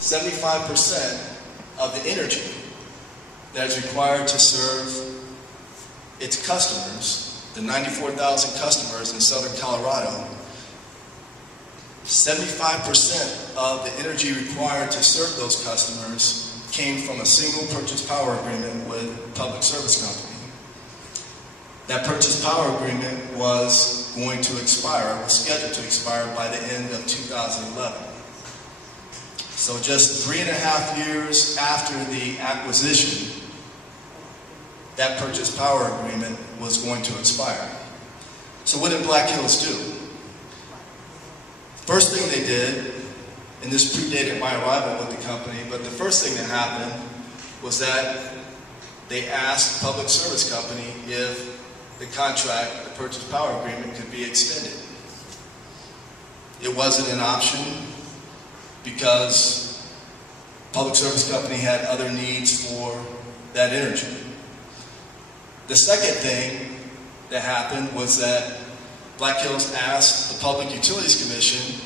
75% of the energy that is required to serve its customers, the 94,000 customers in southern Colorado, 75% of the energy required to serve those customers came from a single purchase power agreement with a public service company. That purchase power agreement was going to expire, was scheduled to expire by the end of 2011. So just 3.5 years after the acquisition, that purchase power agreement was going to expire. So what did Black Hills do? First thing they did, and this predated my arrival with the company, but the first thing that happened was that they asked the public service company if the contract, the purchase power agreement, could be extended. It wasn't an option because public service company had other needs for that energy. The second thing that happened was that Black Hills asked the Public Utilities Commission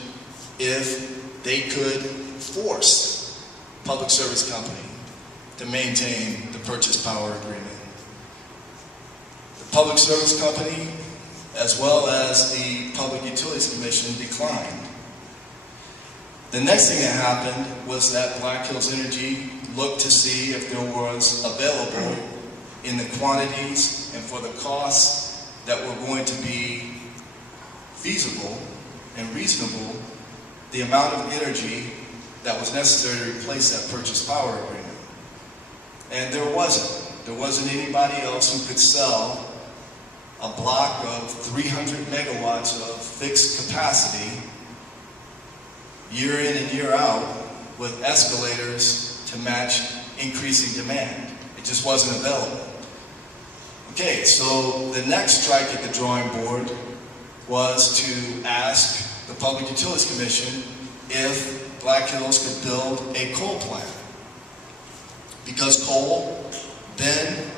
if they could force public service company to maintain the purchase power agreement. The Public Service Company, as well as the Public Utilities Commission, declined. The next thing that happened was that Black Hills Energy looked to see if there was available in the quantities and for the costs that were going to be feasible and reasonable, the amount of energy that was necessary to replace that purchase power agreement. And there wasn't. There wasn't anybody else who could sell a block of 300 megawatts of fixed capacity year in and year out with escalators to match increasing demand. It just wasn't available. Okay, so the next strike at the drawing board was to ask the Public Utilities Commission if Black Hills could build a coal plant. Because coal, then,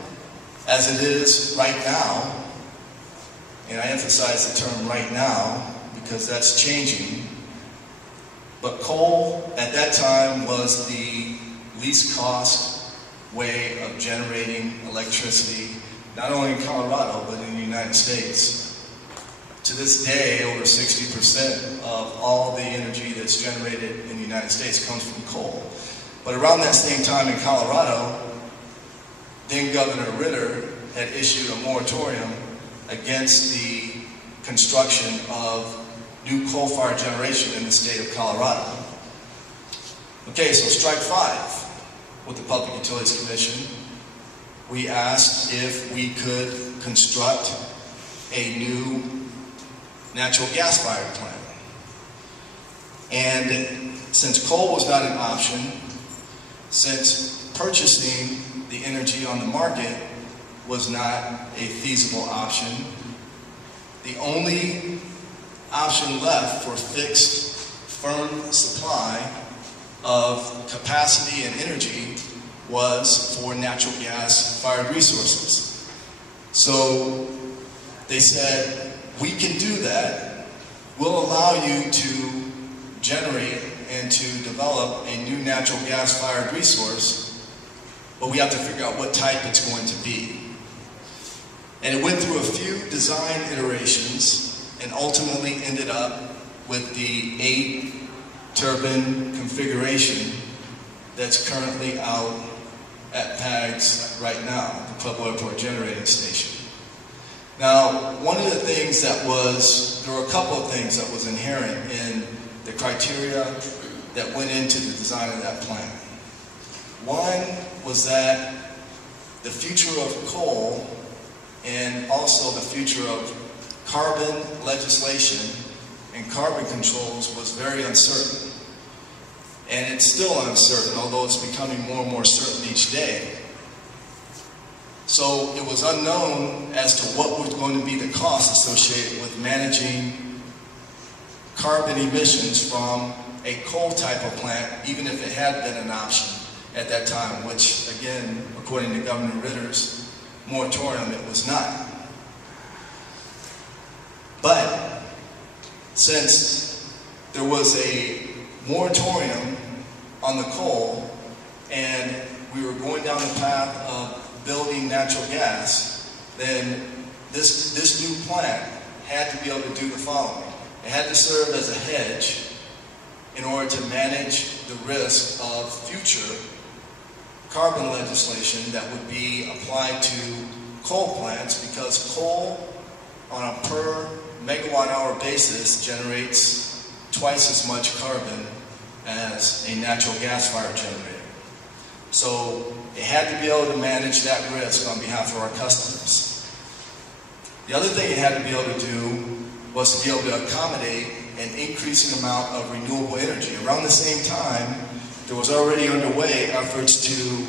as it is right now, and I emphasize the term right now because that's changing, but coal at that time was the least cost way of generating electricity, not only in Colorado, but in the United States. To this day, over 60% of all the energy that's generated in the United States comes from coal. But around that same time in Colorado, then Governor Ritter had issued a moratorium against the construction of new coal-fired generation in the state of Colorado. Okay, so strike 5 with the Public Utilities Commission. We asked if we could construct a new natural gas-fired plant. And since coal was not an option, since purchasing the energy on the market was not a feasible option, the only option left for fixed, firm supply of capacity and energy was for natural gas-fired resources. So they said, we can do that. We'll allow you to generate and to develop a new natural gas-fired resource, but we have to figure out what type it's going to be. And it went through a few design iterations and ultimately ended up with the 8-turbine configuration that's currently out at PAGS right now, the Pueblo Airport Generating Station. Now, one of the things that there were a couple of things that was inherent in the criteria that went into the design of that plant. One was that the future of coal and also the future of carbon legislation and carbon controls was very uncertain. And it's still uncertain, although it's becoming more and more certain each day. So it was unknown as to what was going to be the cost associated with managing carbon emissions from a coal type of plant, even if it had been an option at that time, which again, according to Governor Ritter's moratorium, it was not. But since there was a moratorium on the coal and we were going down the path of building natural gas, then this new plant had to be able to do the following. It had to serve as a hedge in order to manage the risk of future carbon legislation that would be applied to coal plants, because coal on a per megawatt hour basis generates twice as much carbon as a natural gas fired generator. So it had to be able to manage that risk on behalf of our customers. The other thing it had to be able to do was to be able to accommodate an increasing amount of renewable energy. Around the same time, there was already underway efforts to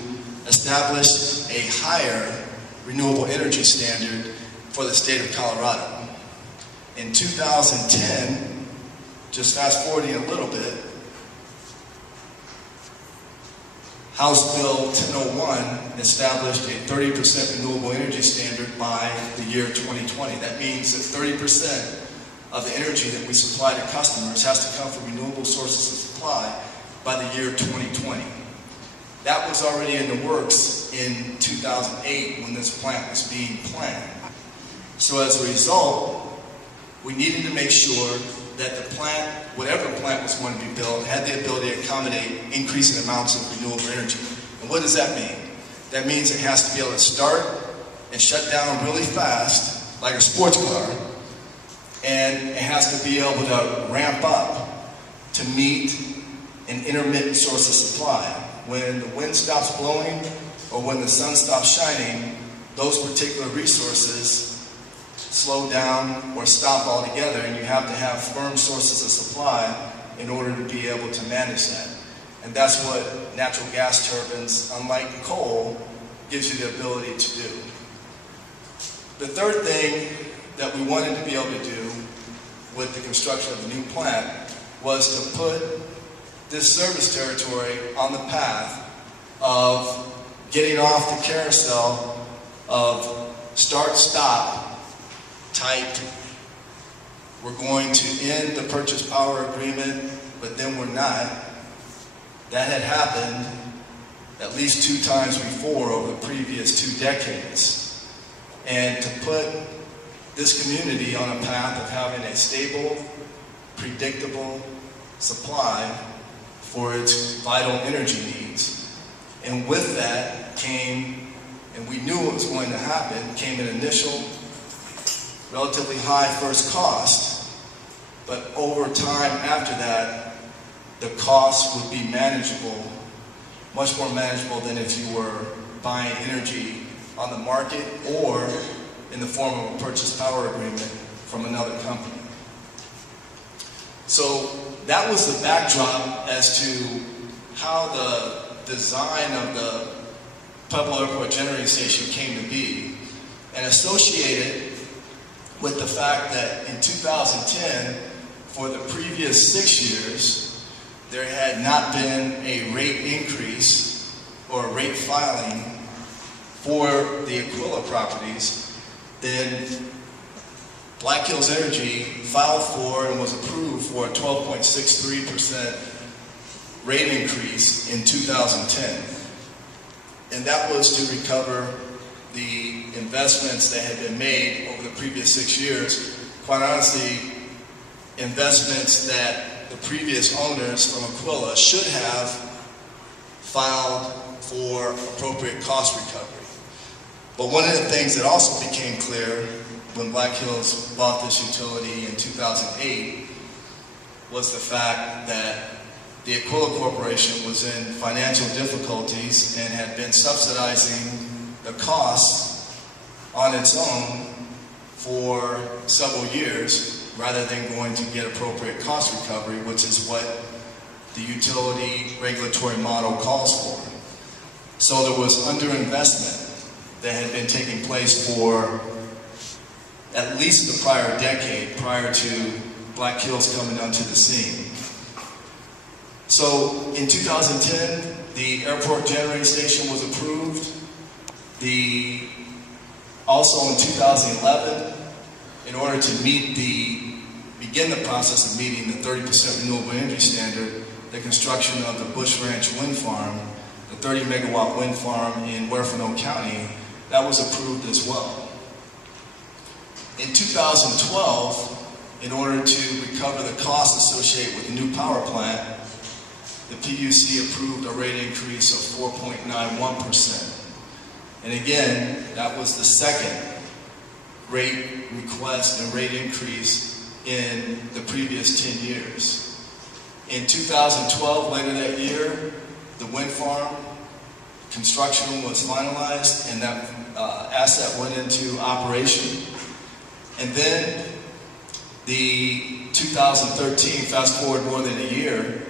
establish a higher renewable energy standard for the state of Colorado. In 2010, just fast forwarding a little bit, House Bill 1001 established a 30% renewable energy standard by the year 2020. That means that 30% of the energy that we supply to customers has to come from renewable sources of supply by the year 2020. That was already in the works in 2008 when this plant was being planned. So as a result, we needed to make sure that the plant, whatever plant was going to be built, had the ability to accommodate increasing amounts of renewable energy. And what does that mean? That means it has to be able to start and shut down really fast, like a sports car, and it has to be able to ramp up to meet an intermittent source of supply. When the wind stops blowing or when the sun stops shining, those particular resources slow down or stop altogether, and you have to have firm sources of supply in order to be able to manage that. And that's what natural gas turbines, unlike coal, gives you the ability to do. The third thing that we wanted to be able to do with the construction of the new plant was to put this service territory on the path of getting off the carousel of start-stop type. We're going to end the purchase power agreement, but then we're not. That had happened at least 2 times before over the previous 2 decades. And to put this community on a path of having a stable, predictable supply for its vital energy needs. And with that came, and we knew it was going to happen, came an initial relatively high first cost, but over time after that, the cost would be manageable, much more manageable than if you were buying energy on the market or in the form of a purchase power agreement from another company. So that was the backdrop as to how the design of the Pueblo Airport Generating Station came to be, and associated with the fact that in 2010, for the previous 6 years, there had not been a rate increase or a rate filing for the Aquila properties, then Black Hills Energy filed for and was approved for a 12.63% rate increase in 2010. And that was to recover the investments that had been made over the previous 6 years. Quite honestly, investments that the previous owners from Aquila should have filed for appropriate cost recovery. But one of the things that also became clear when Black Hills bought this utility in 2008 was the fact that the Aquila Corporation was in financial difficulties and had been subsidizing the costs on its own for several years rather than going to get appropriate cost recovery, which is what the utility regulatory model calls for. So there was underinvestment that had been taking place for at least the prior decade, prior to Black Hills coming onto the scene. So in 2010, the airport generating station was approved. Also in 2011, in order to begin the process of meeting the 30% renewable energy standard, the construction of the Bush Ranch wind farm, the 30 megawatt wind farm in Huerfano County, that was approved as well. In 2012, in order to recover the costs associated with the new power plant, the PUC approved a rate increase of 4.91%. And again, that was the second rate request and rate increase in the previous 10 years. In 2012, later that year, the wind farm construction was finalized and that asset went into operation. And then the 2013, fast forward more than a year,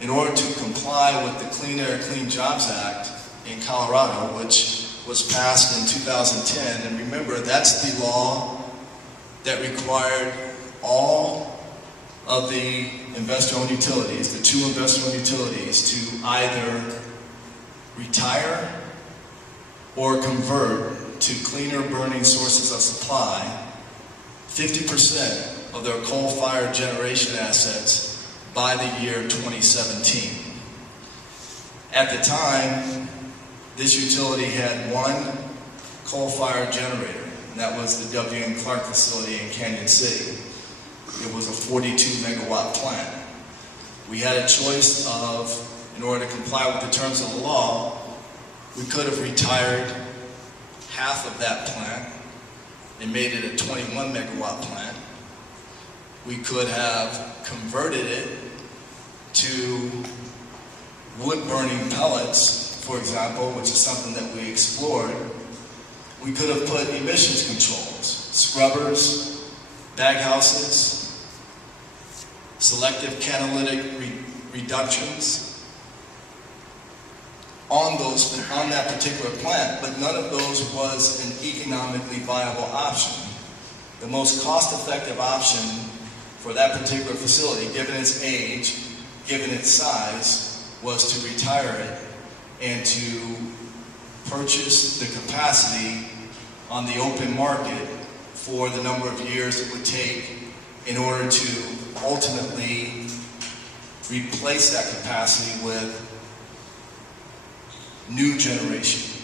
in order to comply with the Clean Air, Clean Jobs Act in Colorado, which was passed in 2010, and remember, that's the law that required all of the investor-owned utilities, the 2 investor-owned utilities, to either retire or convert to cleaner burning sources of supply 50% of their coal-fired generation assets by the year 2017. At the time, this utility had 1 coal-fired generator, and that was the W.M. Clark facility in Canyon City. It was a 42 megawatt plant. We had a choice of, in order to comply with the terms of the law, we could have retired half of that plant and made it a 21 megawatt plant. We could have converted it to wood burning pellets, for example, which is something that we explored. We could have put emissions controls, scrubbers, baghouses, selective catalytic reductions on that particular plant, but none of those was an economically viable option. The most cost-effective option for that particular facility, given its age, given its size, was to retire it and to purchase the capacity on the open market for the number of years it would take in order to ultimately replace that capacity with new generation.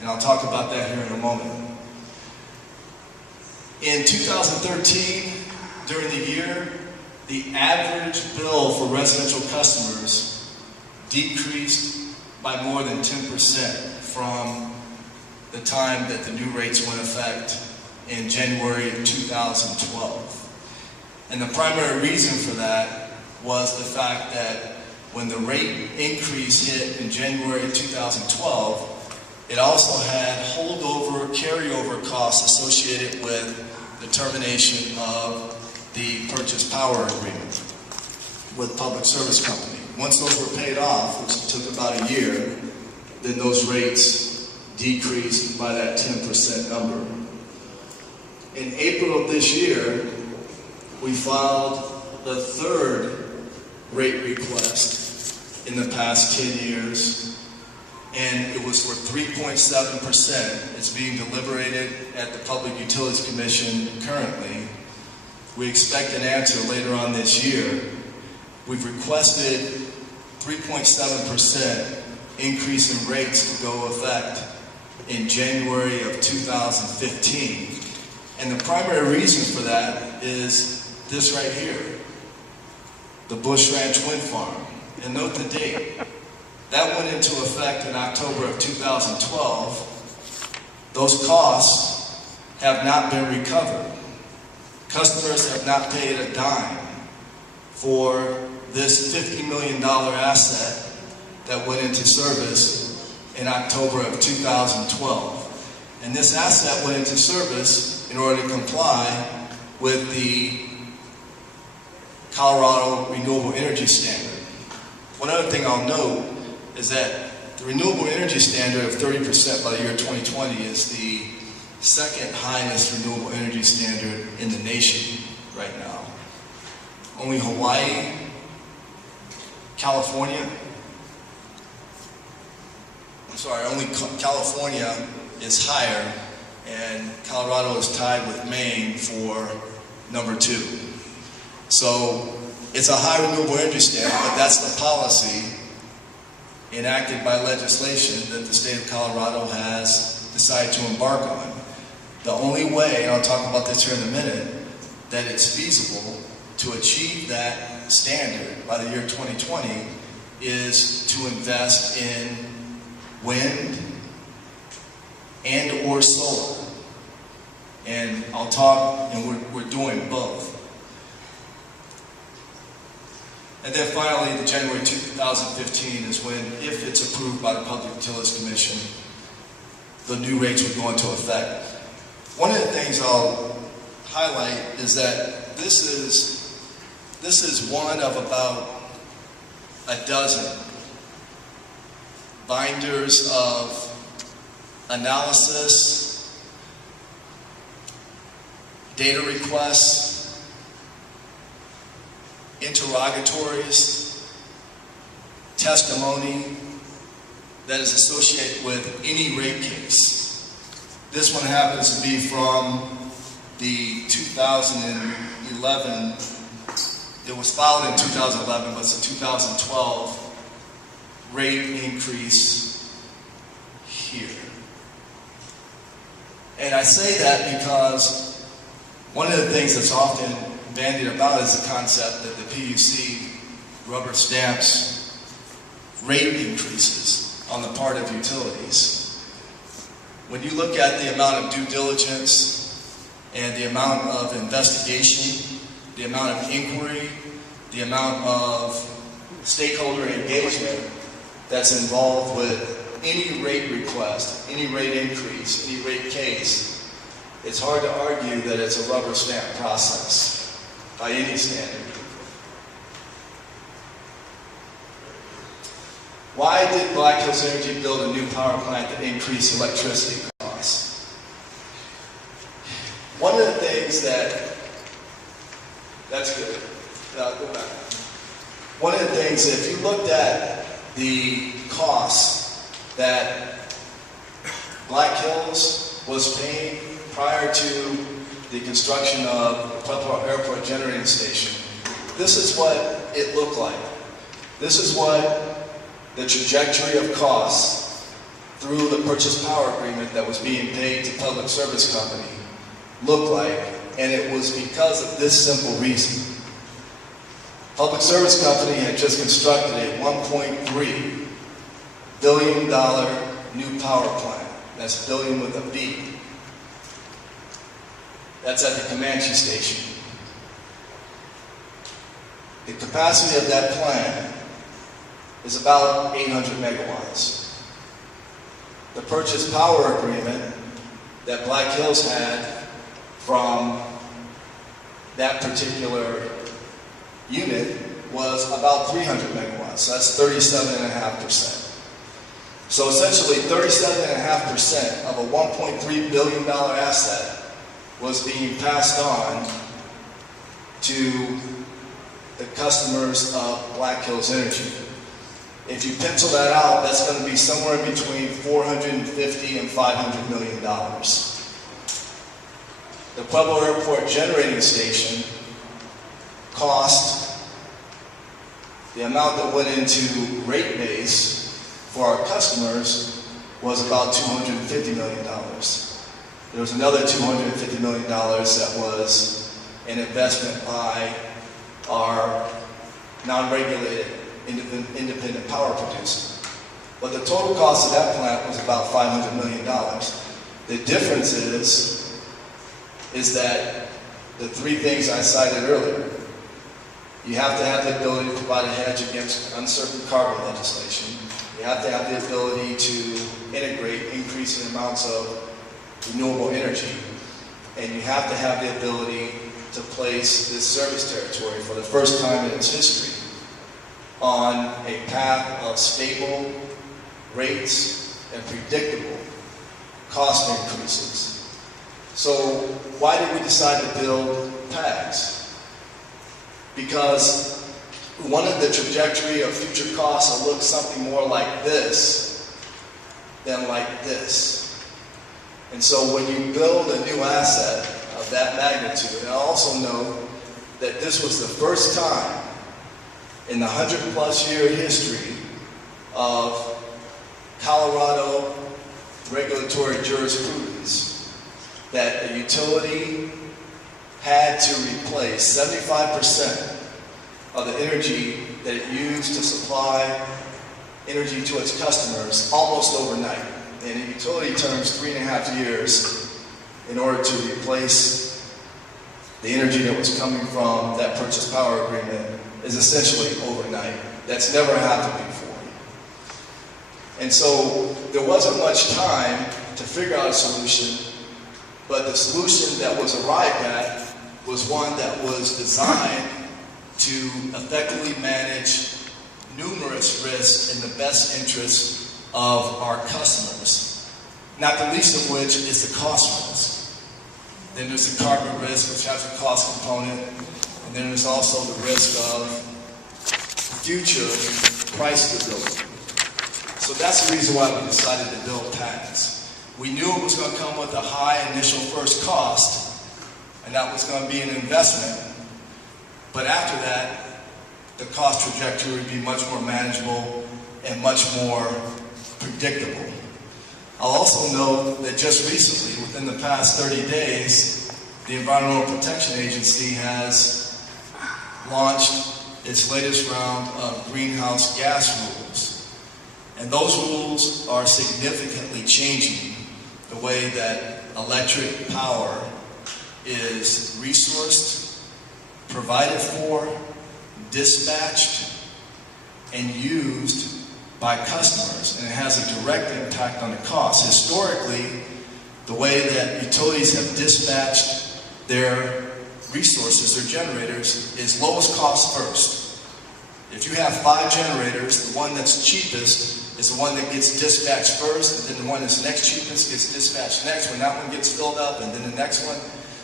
And I'll talk about that here in a moment. In 2013, during the year, the average bill for residential customers decreased by more than 10% from the time that the new rates went into effect in January of 2012. And the primary reason for that was the fact that when the rate increase hit in January of 2012, it also had holdover, carryover costs associated with the termination of the purchase power agreement with Public Service Company. Once those were paid off, which took about a year, then those rates decreased by that 10% number. In April of this year, we filed the 3rd rate request in the past 10 years, and it was for 3.7%. It's being deliberated at the Public Utilities Commission currently. We expect an answer later on this year. We've requested 3.7% increase in rates to go effect in January of 2015. And the primary reason for that is this right here, the Bush Ranch wind farm. And note the date. That went into effect in October of 2012. Those costs have not been recovered. Customers have not paid a dime for this $50 million asset that went into service in October of 2012. And this asset went into service in order to comply with the Colorado Renewable Energy Standard. One other thing I'll note is that the Renewable Energy Standard of 30% by the year 2020 is the second highest renewable energy standard in the nation right now. Only Hawaii, only California is higher, and Colorado is tied with Maine for number 2. So it's a high renewable energy standard, but that's the policy enacted by legislation that the state of Colorado has decided to embark on. The only way, and I'll talk about this here in a minute, that it's feasible to achieve that standard by the year 2020 is to invest in wind and or solar. And I'll talk, and we're doing both. And then finally, the January 2015 is when, if it's approved by the Public Utilities Commission, the new rates would go into effect. One of the things I'll highlight is that this is one of about a dozen binders of analysis, data requests, interrogatories, testimony that is associated with any rate case. This one happens to be from the 2011, it was filed in 2011, but it's a 2012 rate increase here. And I say that because one of the things that's often bandied about is the concept that the PUC rubber stamps rate increases on the part of utilities. When you look at the amount of due diligence and the amount of investigation, the amount of inquiry, the amount of stakeholder engagement that's involved with any rate request, any rate increase, any rate case, it's hard to argue that it's a rubber stamp process by any standard. Why did Black Hills Energy build a new power plant that increased electricity costs? One of the things that's good. Go back. One of the things, if you looked at the costs that Black Hills was paying prior to the construction of the Pueblo Airport Generating Station, this is what it looked like. This is what the trajectory of costs through the purchase power agreement that was being paid to Public Service Company looked like, and it was because of this simple reason. Public Service Company had just constructed a $1.3 billion new power plant. That's billion with a B. That's at the Comanche Station. The capacity of that plant is about 800 megawatts. The purchase power agreement that Black Hills had from that particular unit was about 300 megawatts. So that's 37.5%. So essentially 37.5% of a $1.3 billion asset was being passed on to the customers of Black Hills Energy. If you pencil that out, that's going to be somewhere between $450 and $500 million. The Pueblo Airport Generating Station cost, the amount that went into rate base for our customers was about $250 million. There was another $250 million that was an investment by our non-regulated independent power producer. But the total cost of that plant was about $500 million. The difference is that the three things I cited earlier, you have to have the ability to provide a hedge against uncertain carbon legislation. You have to have the ability to integrate increasing amounts of renewable energy. And you have to have the ability to place this service territory for the first time in its history on a path of stable rates and predictable cost increases. So why did we decide to build PAGs? Because we wanted the trajectory of future costs to look something more like this than like this. And so when you build a new asset of that magnitude, and I also know that this was the first time in the 100+ year history of Colorado regulatory jurisprudence that a utility had to replace 75% of the energy that it used to supply energy to its customers almost overnight. And a utility terms 3.5 years in order to replace the energy that was coming from that purchase power agreement is essentially overnight. That's never happened before. And so there wasn't much time to figure out a solution, but the solution that was arrived at was one that was designed to effectively manage numerous risks in the best interest of our customers, not the least of which is the cost risk. Then there's the carbon risk, which has a cost component, and then there's also the risk of future price stability. So that's the reason why we decided to build patents. We knew it was going to come with a high initial first cost, and that was going to be an investment. But after that, the cost trajectory would be much more manageable and much more predictable. I'll also note that just recently, within the past 30 days, the Environmental Protection Agency has launched its latest round of greenhouse gas rules. And those rules are significantly changing the way that electric power is resourced, provided for, dispatched, and used by customers, and it has a direct impact on the cost. Historically, the way that utilities have dispatched their resources, their generators, is lowest cost first. If you have 5 generators, the one that's cheapest is the one that gets dispatched first, and then the one that's next cheapest gets dispatched next when that one gets filled up, and then the next one.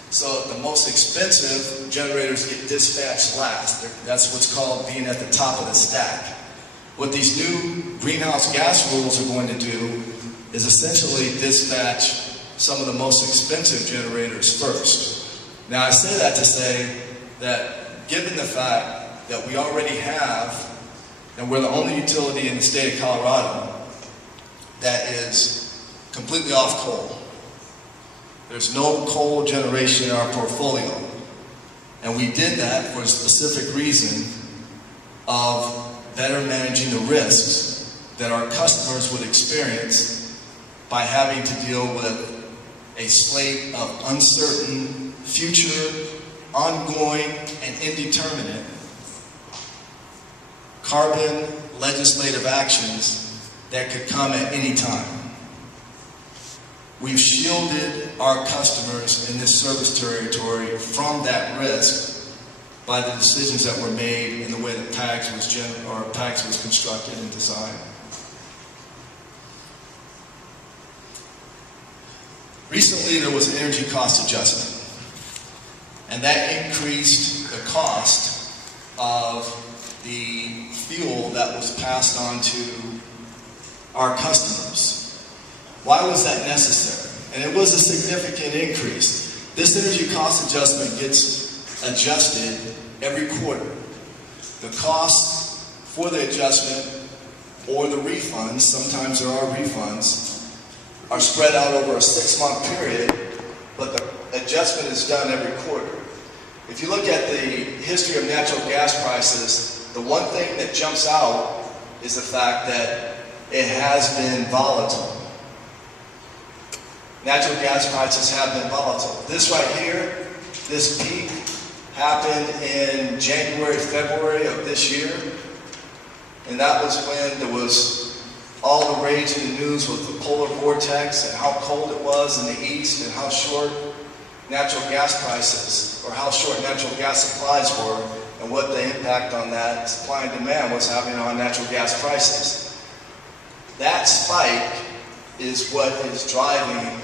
So the most expensive generators get dispatched last. That's what's called being at the top of the stack. What these new greenhouse gas rules are going to do is essentially dispatch some of the most expensive generators first. Now I say that to say that given the fact that we already have, and we're the only utility in the state of Colorado that is completely off coal. There's no coal generation in our portfolio. And we did that for a specific reason of better managing the risks that our customers would experience by having to deal with a slate of uncertain, future, ongoing, and indeterminate carbon legislative actions that could come at any time. We've shielded our customers in this service territory from that risk by the decisions that were made in the way that PAGS was constructed and designed. Recently, there was an energy cost adjustment, and that increased the cost of the fuel that was passed on to our customers. Why was that necessary? And it was a significant increase. This energy cost adjustment gets adjusted every quarter. The costs for the adjustment or the refunds, sometimes there are refunds, are spread out over a 6-month period, but the adjustment is done every quarter. If you look at the history of natural gas prices, the one thing that jumps out is the fact that it has been volatile. Natural gas prices have been volatile. This right here, this peak, happened in January, February of this year. And that was when there was all the rage in the news with the polar vortex and how cold it was in the east and how short natural gas prices, or how short natural gas supplies were, and what the impact on that supply and demand was having on natural gas prices. That spike is what is driving,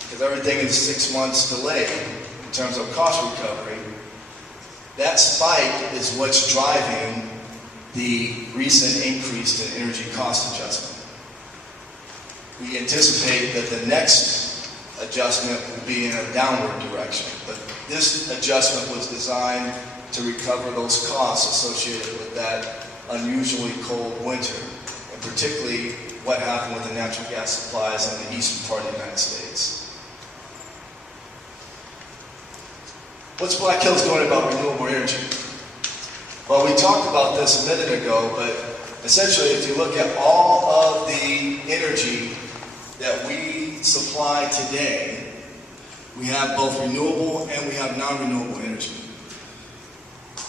because everything is 6 months delayed in terms of cost recovery. That spike is what's driving the recent increase in energy cost adjustment. We anticipate that the next adjustment will be in a downward direction, but this adjustment was designed to recover those costs associated with that unusually cold winter, and particularly what happened with the natural gas supplies in the eastern part of the United States. What's Black Hills doing about renewable energy? Well, we talked about this a minute ago, but essentially if you look at all of the energy that we supply today, we have both renewable and we have non-renewable energy.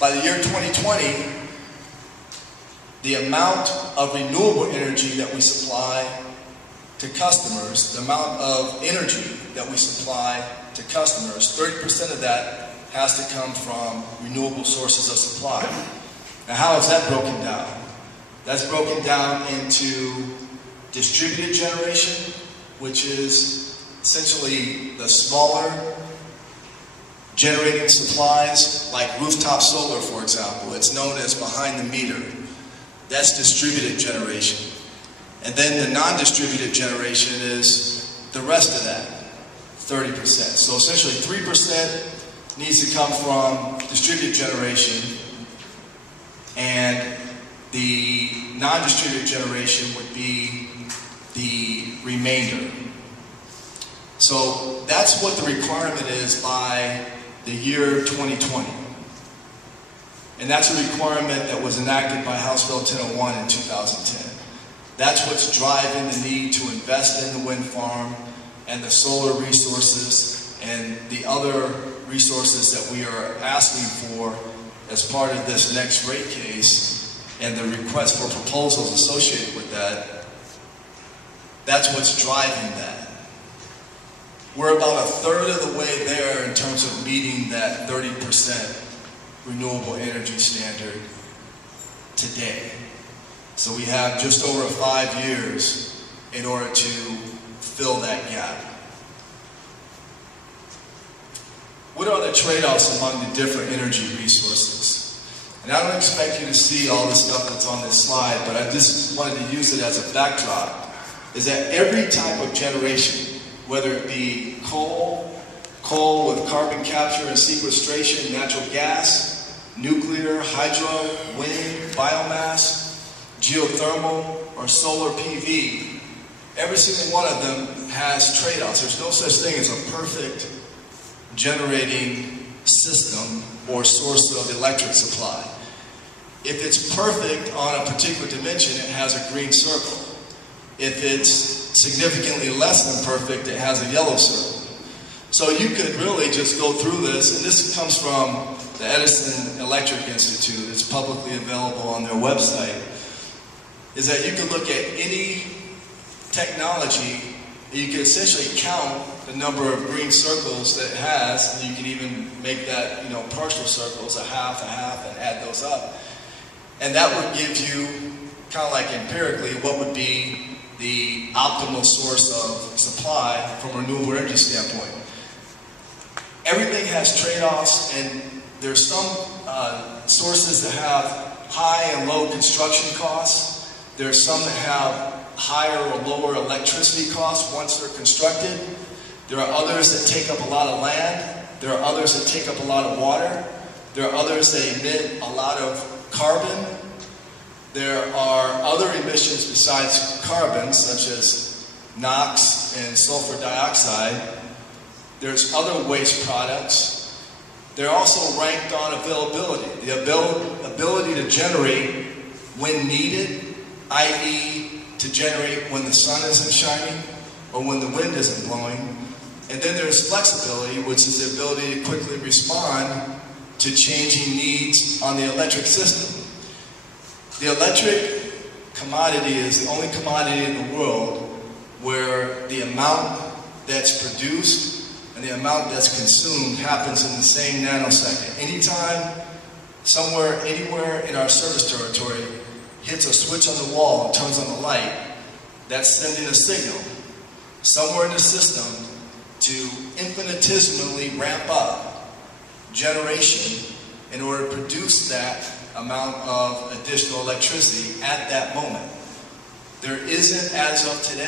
By the year 2020, the amount of renewable energy that we supply to customers, the amount of energy that we supply to customers, 30% of that has to come from renewable sources of supply. Now, how is that broken down? That's broken down into distributed generation, which is essentially the smaller generating supplies, like rooftop solar, for example. It's known as behind the meter. That's distributed generation. And then the non-distributed generation is the rest of that, 30%. So essentially 3% needs to come from distributed generation, and the non-distributed generation would be the remainder. So that's what the requirement is by the year 2020. And that's a requirement that was enacted by House Bill 1001 in 2010. That's what's driving the need to invest in the wind farm and the solar resources and the other resources that we are asking for as part of this next rate case and the request for proposals associated with that. That's what's driving that. We're about a third of the way there in terms of meeting that 30% renewable energy standard today. So we have just over 5 years in order to fill that gap. What are the trade-offs among the different energy resources? And I don't expect you to see all the stuff that's on this slide, but I just wanted to use it as a backdrop, is that every type of generation, whether it be coal with carbon capture and sequestration, natural gas, nuclear, hydro, wind, biomass, geothermal, or solar PV, every single one of them has trade-offs. There's no such thing as a perfect generating system or source of electric supply. If it's perfect on a particular dimension, it has a green circle. If it's significantly less than perfect, it has a yellow circle. So you could really just go through this, and this comes from the Edison Electric Institute. It's publicly available on their website. Is that you can look at any technology, and you can essentially count the number of green circles that it has, and you can even make that, partial circles, a half, and add those up. And that would give you, kind of like empirically, what would be the optimal source of supply from a renewable energy standpoint. Everything has trade-offs, and there's some sources that have high and low construction costs. There's some that have higher or lower electricity costs once they're constructed. There are others that take up a lot of land. There are others that take up a lot of water. There are others that emit a lot of carbon. There are other emissions besides carbon, such as NOx and sulfur dioxide. There's other waste products. They're also ranked on availability. The ability to generate when needed, i.e. to generate when the sun isn't shining or when the wind isn't blowing. And then there's flexibility, which is the ability to quickly respond to changing needs on the electric system. The electric commodity is the only commodity in the world where the amount that's produced and the amount that's consumed happens in the same nanosecond. Anytime, somewhere, anywhere in our service territory hits a switch on the wall and turns on the light, that's sending a signal somewhere in the system to infinitesimally ramp up generation in order to produce that amount of additional electricity at that moment. There isn't, as of today,